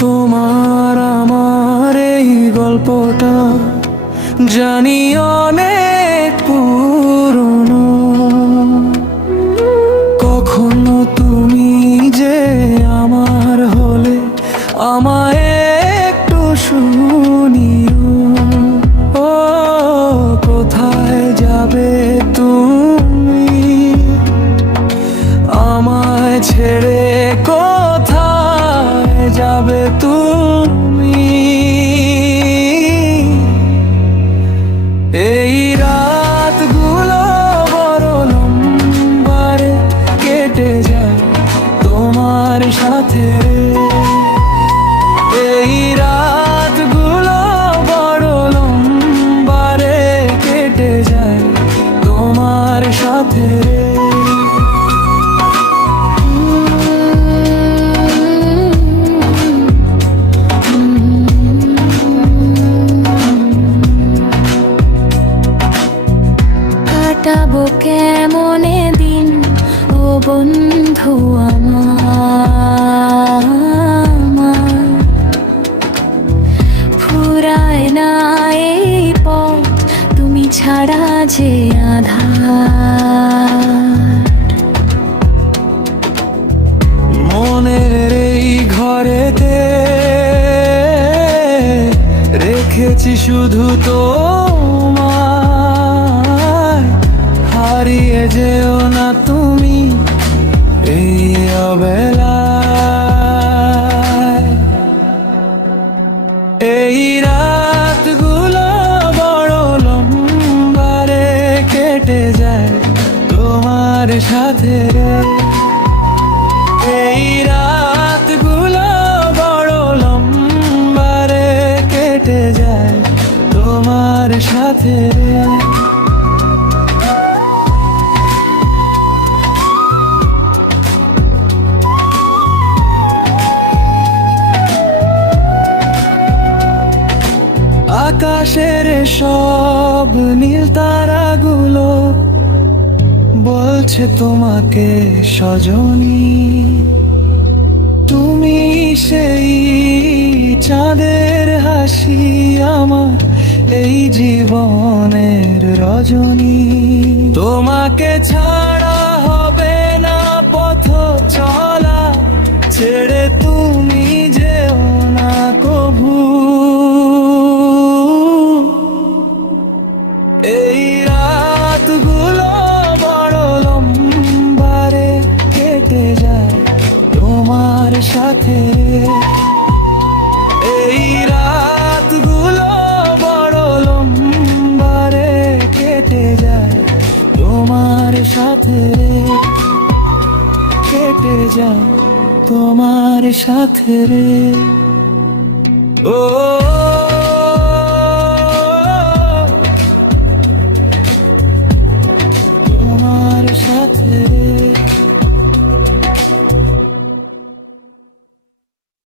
তোমার আমার এই গল্পটা জানি অনেক পুরনো। কখনো তুমি যে আমার হলে আমায় একটু শুনিও। ও কোথায় যাবে তুমি আমায় ছেড়ে, কোথায় যাবে তুমি? এই রাতগুলো বড় লম্বা রে, কেটে যায় তোমার সাথে। এই রাতগুলো বড় লম্বা রে, কেটে যায় তোমার সাথে। কাটাবো কেমনে দিন ও বন্ধু আমার, ফুরায় না এই পথ তুমি ছাড়া যে আধার। মনের এই ঘরেতে রেখেছি শুধু তোমায়, হারিয়ে যেও না তুমি এই অবেলায়। এই রাতগুলো বড় লম্বা রে, কেটে যায় তোমার সাথে। এই রাতগুলো বড় লম্বা রে, কেটে যায় তোমার সাথে। আকাশের সব নীল তারাগুলো বলছে তোমাকে সজনী। তুমি সেই চাঁদের হাসি আমার এই জীবনের রজনী। তোমাকে ছাড়া হবে না পথ চলা, ছেড়ে তুমি যেও না কভু। এই রাতগুলো বড় লম্বা রে, কেটে যায় তোমার সাথে। এই রাতগুলো বড় লম্বা রে, কেটে যায় তোমার সাথে। কেটে যায় তোমার সাথে রে। ও